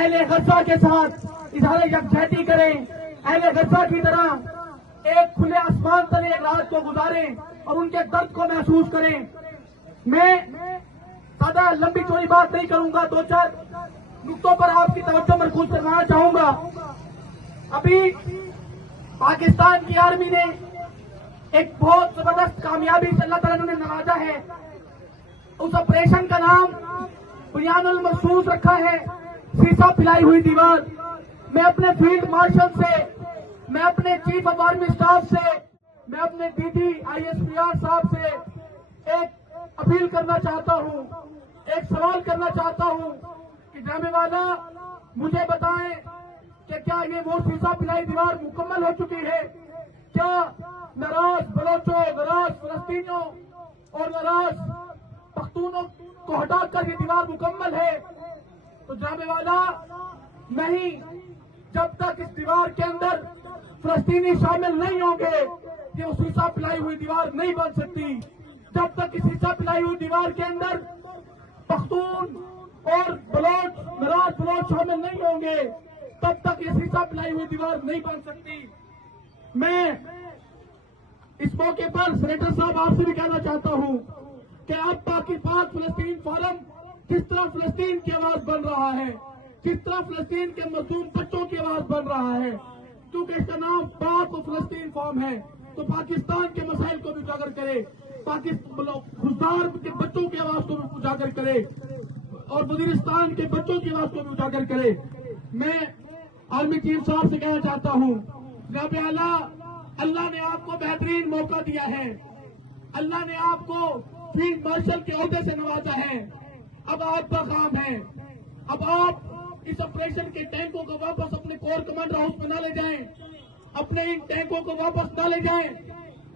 اہل غزہ کے ساتھ اظہار یکجہتی کریں، اہل غزہ کی طرح ایک کھلے آسمان تلے ایک رات کو گزاریں اور ان کے درد کو محسوس کریں۔ میں زیادہ لمبی چوڑی بات نہیں کروں گا، دو چار نقطوں پر آپ کی توجہ مرکوز کروانا چاہوں گا۔ ابھی پاکستان کی آرمی نے ایک بہت زبردست کامیابی سے اللہ تعالیٰ نے نوازا ہے۔ اس آپریشن کا نام بنیان المرصوص رکھا ہے، سیسا پلائی ہوئی دیوار۔ میں اپنے فیلڈ مارشل سے، میں اپنے چیف آف آرمی اسٹاف سے، میں اپنے DGISPR صاحب سے ایک اپیل کرنا چاہتا ہوں، ایک سوال کرنا چاہتا ہوں کہ جامع والا مجھے بتائیں کہ کیا یہ وہ سیسا پلائی دیوار مکمل ہو چکی ہے؟ کیا ناراض بلوچوں، ناراض فلسطینیوں اور ناراض پختونوں کو ہٹا کر یہ دیوار مکمل ہے؟ تو جامع والا نہیں، جب تک اس دیوار کے اندر فلسطینی شامل نہیں ہوں گے کہ وہ سیسا پلائی ہوئی دیوار نہیں بن سکتی۔ جب تک اس سیسا پلائی ہوئی دیوار کے اندر پختون اور بلوچ، ناراض بلوچ شامل نہیں ہوں گے، تب تک یہ سیسا پلائی ہوئی دیوار نہیں بن سکتی۔ میں اس موقع پر سینیٹر صاحب آپ سے بھی کہنا چاہتا ہوں کہ اب پاک فلسطین فورم جس طرح فلسطین کی آواز بن رہا ہے، جس طرح فلسطین کے مظلوم بچوں کی آواز بن رہا ہے، کیونکہ اس کا نام پاک و فلسطین فورم ہے، تو پاکستان کے مسائل کو بھی اجاگر کرے، خزدار کے بچوں کی آواز کو بھی اجاگر کرے اور وزیرستان کے بچوں کی آواز کو بھی اجاگر کرے۔ میں آرمی چیف صاحب سے کہنا چاہتا ہوں، جناب اعلیٰ، اللہ نے آپ کو بہترین موقع دیا ہے، اللہ نے آپ کو فیلڈ مارشل کے عہدے سے نوازا ہے، اب آپ کا کام ہے، اب آپ اس آپریشن کے ٹینکوں کو واپس اپنے کور کمانڈر ہاؤس میں نہ لے جائیں، اپنے ان ٹینکوں کو واپس نہ لے جائیں،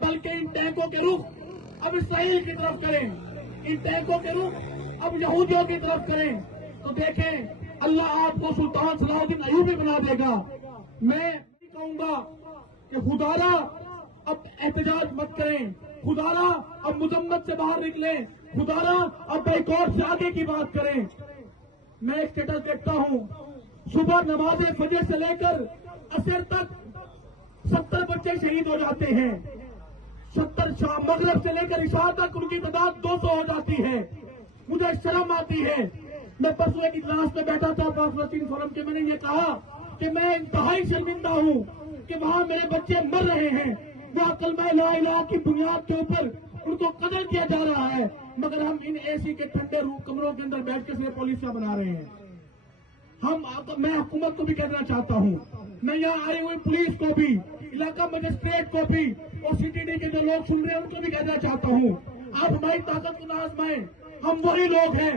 بلکہ ان ٹینکوں کے رخ اب اسرائیل کی طرف کریں، ان ٹینکوں کے رخ اب یہودیوں کی طرف کریں، تو دیکھیں اللہ آپ کو سلطان صلاح الدین ایوبی بنا دے گا۔ میں کہوں گا کہ خدارا اب احتجاج مت کریں، خدارا اب مذمت سے باہر نکلیں، خدارا اب بائیکاٹ سے آگے کی بات کریں۔ میں ایک اسٹیٹس دیکھتا ہوں، صبح نماز فجر سے لے کر عصر تک 70 بچے شہید ہو جاتے ہیں، 70 شام مغرب سے لے کر عشاء تک ان کی تعداد 200 ہو جاتی ہے۔ مجھے شرم آتی ہے۔ میں پرسوں ایک اجلاس میں بیٹھا تھا پاک فلسطین فورم کے، میں نے یہ کہا کہ میں انتہائی شرمندہ ہوں کہ وہاں میرے بچے مر رہے ہیں، وہاں کلمہ لا الہ کی بنیاد کے اوپر ان کو قتل کیا جا رہا ہے، مگر ہم ان AC کے ٹھنڈے کمروں کے اندر بیٹھ کے صرف پالیسیاں بنا رہے ہیں۔ میں حکومت کو بھی کہنا چاہتا ہوں، میں یہاں آئی ہوئی پولیس کو بھی، علاقہ مجسٹریٹ کو بھی اور CTD کے جو لوگ سن رہے ہیں ان کو بھی کہنا چاہتا ہوں، آپ ہماری طاقت کو نہ آزمائیں۔ ہم وہی لوگ ہیں،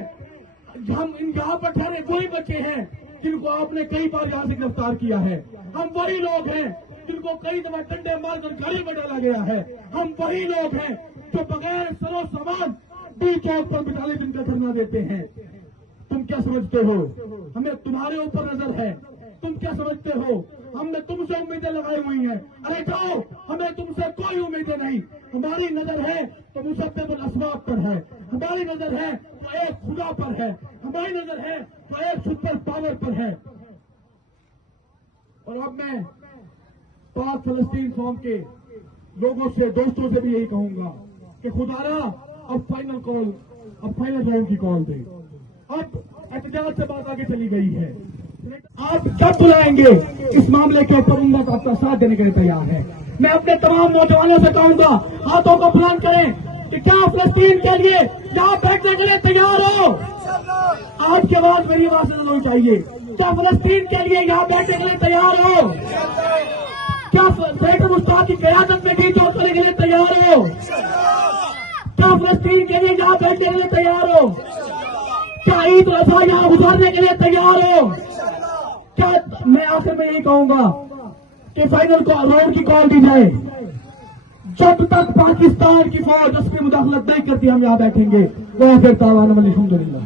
ہم یہاں پر ٹھہرے وہی بچے ہیں جن کو آپ نے کئی بار یہاں سے گرفتار کیا ہے، ہم وہی لوگ ہیں جن کو کئی دفعہ ڈنڈے مار کر گاڑی میں ڈالا گیا ہے، ہم وہی لوگ ہیں جو بغیر سر و سامان ڈی چوک پر بٹالے دن کا دھرنا دیتے ہیں۔ تم کیا سمجھتے ہو ہمیں تمہارے اوپر نظر ہے؟ تم کیا سمجھتے ہو ہم نے تم سے امیدیں لگائی ہوئی ہیں؟ ارے جاؤ، ہمیں تم سے کوئی امیدیں نہیں، ہماری نظر ہے تو مسبب الاسباب پر ہے، ہماری نظر ہے تو ایک خدا پر ہے، ہماری نظر ہے تو ایک سپر پاور پر ہے۔ اور اب میں پاک فلسطین قوم کے لوگوں سے، دوستوں سے بھی یہی کہوں گا کہ خدارا اب فائنل کال، اب فائنل راؤنڈ کی کال دے۔ اب احتجاج سے بات آگے چلی گئی ہے، آپ جب بلائیں گے اس معاملے کے اوپر ان کا آپ کا ساتھ دینے کے لیے تیار ہے۔ میں اپنے تمام نوجوانوں سے کہوں گا، ہاتھوں کو بلند کریں کہ کیا فلسطین کے لیے یہاں بیٹھنے کے لیے تیار ہو؟ آج کے بعد میری آواز نہیں ہونی چاہیے، کیا فلسطین کے لیے یہاں بیٹھنے کے لیے تیار ہو؟ کیا سینیٹر مشتاق کی قیادت میں ڈی چوک کرنے کے لیے تیار ہو؟ کیا فلسطین کے لیے یہاں بیٹھنے کے لیے تیار ہو؟ کیا عید الاضحیٰ یہاں گزارنے کے لیے تیار ہو؟ کیا میں آخر میں یہی کہوں گا کہ فائنل راؤنڈ کی کال دی جائے، جب تک پاکستان کی فوج اس کی مداخلت نہیں کرتی ہم یہاں بیٹھیں گے۔ وہ پھر الحمدللہ۔